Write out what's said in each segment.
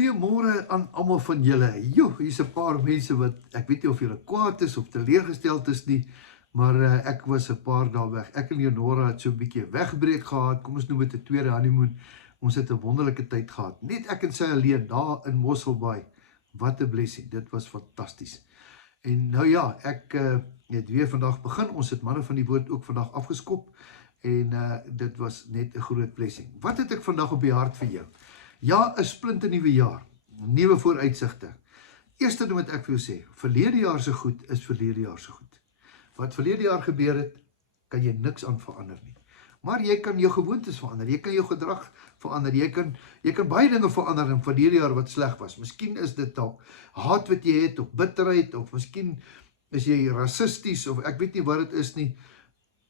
Goeiemôre aan almal van julle. Joh, hier's 'n paar mense wat ek weet nie of julle kwaad is of teleurgesteld is nie, maar ek was 'n paar dae weg. Ek en Leonora het so 'n bietjie 'n wegbreek gehad. Kom ons noem dit 'n tweede honeymoon. Ons het 'n wonderlike tyd gehad. Net ek en sy alleen daar in Mosselbaai. Wat 'n blessing. Dit was fantasties. En nou ja, ek het weer vandag begin. Ons het manne van die woord ook vandag afgeskop en dit was net 'n groot blessing. Wat het ek vandag op die hart vir jou? Ja, 'n splinternuwe jaar, nuwe vooruitsigte. Eerste ding wat ek vir jou sê, verlede jaar se goed is verlede jaar se goed. Wat verlede jaar gebeur het, kan jy niks aan verander nie. Maar jy kan jou gewoontes verander, jy kan jou gedrag verander, jy kan baie dinge verander in verlede jaar wat sleg was. Miskien is dit dalk haat wat jy het, of bitterheid, of miskien is jy rassisties, of ek weet nie wat dit is nie.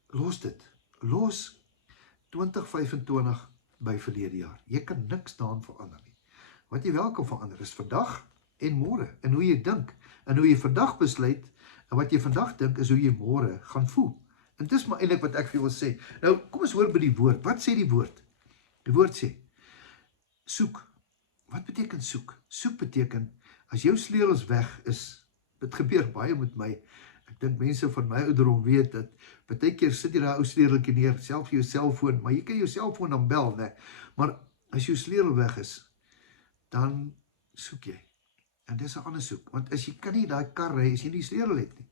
Los dit. Los 2025 by verlede jaar. Jy kan niks daarin verander nie. Wat jy wel kan verander is vandag en môre, en hoe jy dink, en hoe jy vandag besluit, en wat jy vandag dink is hoe jy môre gaan voel. En dis maar eintlik wat ek vir jou wil sê. Nou, kom ons hoor by die woord. Wat sê die woord? Die woord sê, soek. Wat beteken soek? Soek beteken, as jou sleutels weg is, dit gebeur baie met my. Ek dink mense van my ouderdom weet dat baie keer sit jy daai ou sleuteltjie neer, self jou selfoon, maar jy kan jou selfoon dan bel, né? Maar as jou sleutel weg is, dan soek jy. En dis 'n ander soek, want as jy kan nie daai kar ry as jy nie sleutel het nie.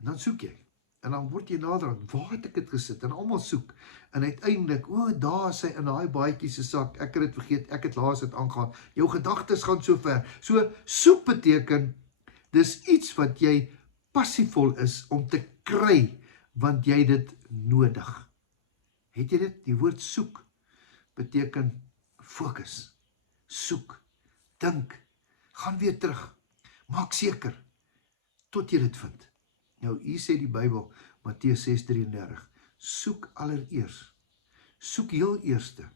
En dan soek jy. En dan word jy nader aan, waar het ek dit gesit? En almal soek. En uiteindelik, daar is hy in daai baadjie se sak. Ek het dit vergeet, ek het laas dit aangegaan. Jou gedagtes gaan so ver. So soek beteken dis iets wat jy passievol is om te kry, want jy dit nodig. Het jy dit? Die woord soek beteken fokus, soek, dink, gaan weer terug, maak seker, tot jy dit vind. Nou, hier sê die Bybel, Matteus 6:33, soek allereers, soek heel eerste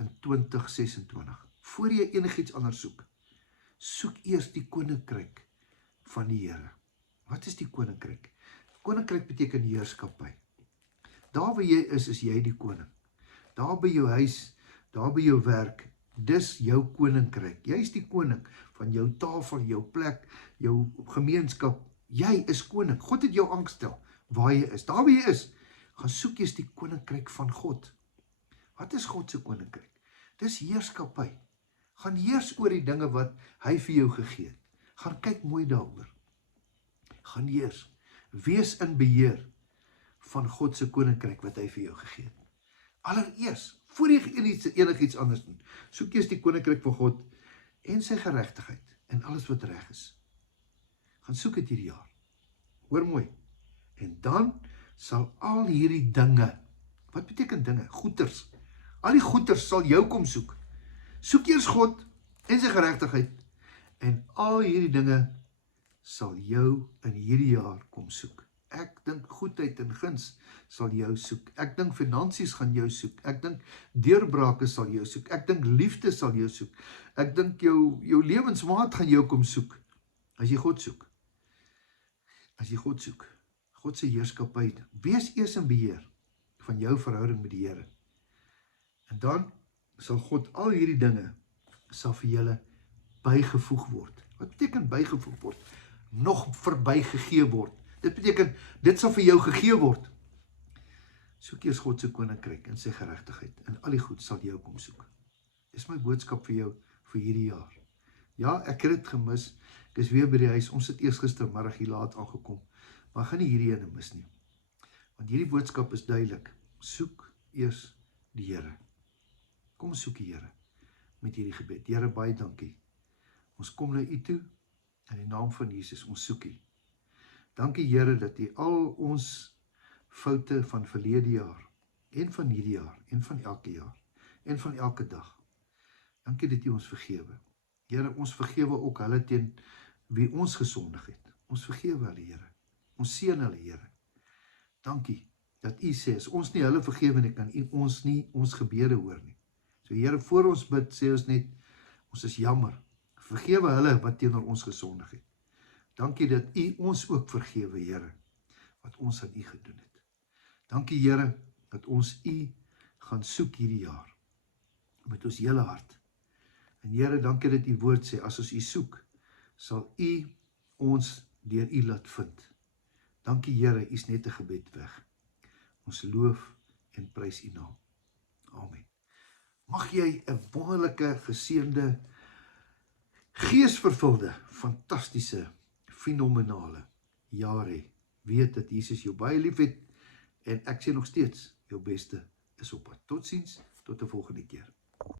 in 2026, voor jy enigiets anders soek, soek eers die koninkryk van die Here. Wat is die koninkryk? Koninkryk beteken heerskappy. Daar waar jy is jy die koning. Daar by jou huis, daar by jou werk, dis jou koninkryk. Jy is die koning van jou tafel, jou plek, jou gemeenskap. Jy is koning. God het jou aangestel waar jy is. Daar waar jy is, gaan soek jy die koninkryk van God. Wat is God se koninkryk? Dis heerskappy. Gaan heers oor die dinge wat hy vir jou gegee het. Gaan kyk mooi daaroor. Gaan heers, wees in beheer van God se koninkryk wat hy vir jou gegee het. Allereers, voor jy enigiets anders doen, soek eers die koninkryk van God en sy geregtigheid en alles wat reg is. Gaan soek dit hierdie jaar. Hoor mooi. En dan sal al hierdie dinge, wat beteken dinge? Goeders. Al die goeders sal jou kom soek. Soek eers God en sy geregtigheid en al hierdie dinge sal jou in hierdie jaar kom soek. Ek dink goedheid en guns sal jou soek. Ek dink finansies gaan jou soek. Ek dink deurbrake sal jou soek. Ek dink liefde sal jou soek. Ek dink jou lewensmaat gaan jou kom soek. As jy God soek. As jy God soek. God se heerskappy. Wees eers in beheer van jou verhouding met die Here. En dan sal God al hierdie dinge sal vir julle bygevoeg word. Wat beteken bygevoeg word? Nog verbygegee word. Dit beteken, dit sal vir jou gegee word. Soek eers God se koninkryk en sy geregtigheid en al die goed sal jou kom soek. Dis my boodskap vir jou vir hierdie jaar. Ja, ek het dit gemis. Ek is weer by die huis. Ons het eers gistermiddag hier laat aangekom. Maar gaan nie hierdie ene mis nie. Want hierdie boodskap is duidelik. Soek eers die Here. Kom soek die Here met hierdie gebed. Here, baie dankie. Ons kom na U toe in die naam van Jesus. Ons soek U. Dankie Here dat U al ons foute van verlede jaar en van hierdie jaar en van elke jaar en van elke dag. Dankie dat U ons vergewe. Here, ons vergewe ook hulle teen wie ons gesondig het. Ons vergewe hulle, Here. Ons seën hulle, Here. Dankie dat U sê, as ons nie hulle vergewe nie, kan U ons nie ons gebede hoor nie. So Here, voor ons bid, sê ons net, ons is jammer. Vergewe hulle wat teenoor ons gesondig het. Dankie dat U ons ook vergewe, Here, wat ons aan U gedoen het. Dankie, Here, dat ons U gaan soek hierdie jaar, met ons hele hart. En Here, dankie dat U woord sê, as ons U soek, sal U ons deur U laat vind. Dankie Here, U is net 'n gebed weg. Ons loof en prys U naam. Amen. Mag jy 'n wonderlike, geseënde, geesvervulde, fantastiese, fenomenale jaar hê. Weet dat Jesus jou baie lief het en ek sê nog steeds, jou beste is op pad. Totsiens, tot 'n volgende keer.